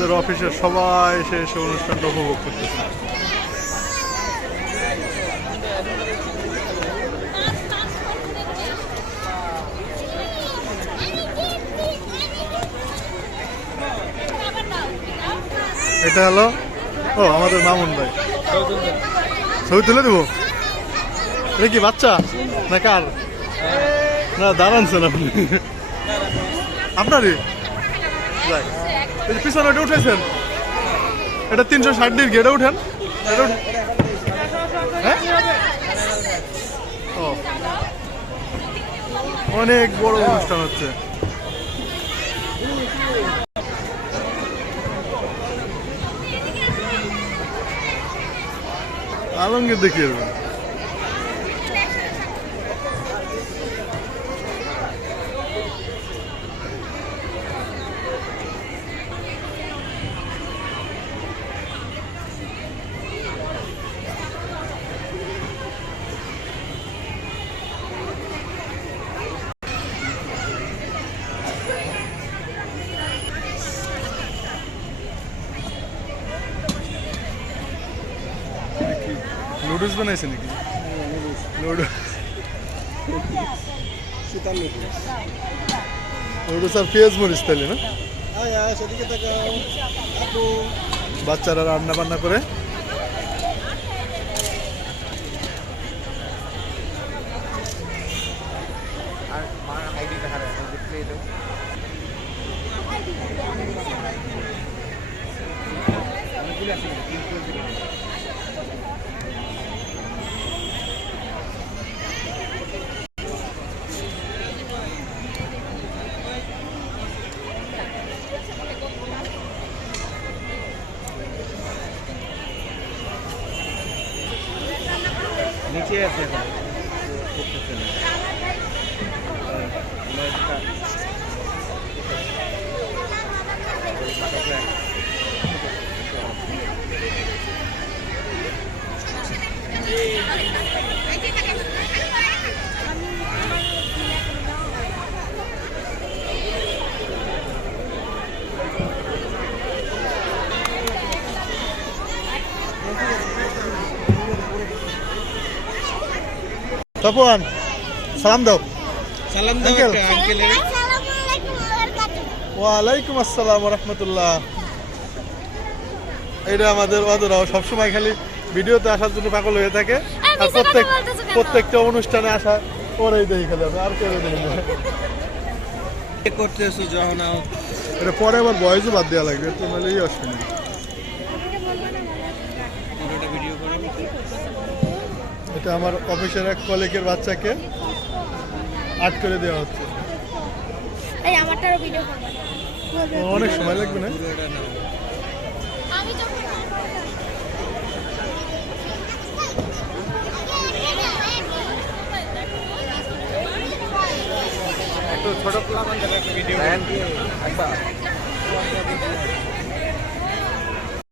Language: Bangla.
আমাদের অফিসের সবাই এসে এসে অনুষ্ঠানটা উপভোগ করতেছে। এটা হলো ও আমাদের মামুন ভাই, ছবি তুলে দেবো। এটা কি বাচ্চা না কার? না দাঁড়ানছেন আপনি, আপনারই পিছনে ওটা উঠেছেন। এটা 360 গেটে উঠেন। হ্যাঁ ও অনেক বড় অনুষ্ঠান হচ্ছে। আলমগীর দেখিয়ে দেবেন। নুডলস বানাইছে নাকি? নুডলস আর পেঁয়াজ মরিচ তাইলে না? বাচ্চারা রান্না বান্না করে নিচে আছে এখন করতেছে না। তপন সালাম দাও। সালাম দাও আঙ্কেল। ওয়ালাইকুম আসসালাম ওয়া রাহমাতুল্লাহ। এটা আমাদের অদরাও সবসময় খালি ভিডিওতে আসার জন্য পাগল হয়ে থাকে, আর প্রত্যেকটা অনুষ্ঠানে আসা ওরাই দেখি খালি, আর কেউ দেখি না। করতেছো যখন এটা পরে আবার বয়সও বাদ দেওয়া লাগবে, তো নাহলে অসুবিধা। এটা আমার অফিসের এক কলিগের বাচ্চাকে আর্ট করে দেওয়া হচ্ছে। অনেক সময় লাগবে না? ছোট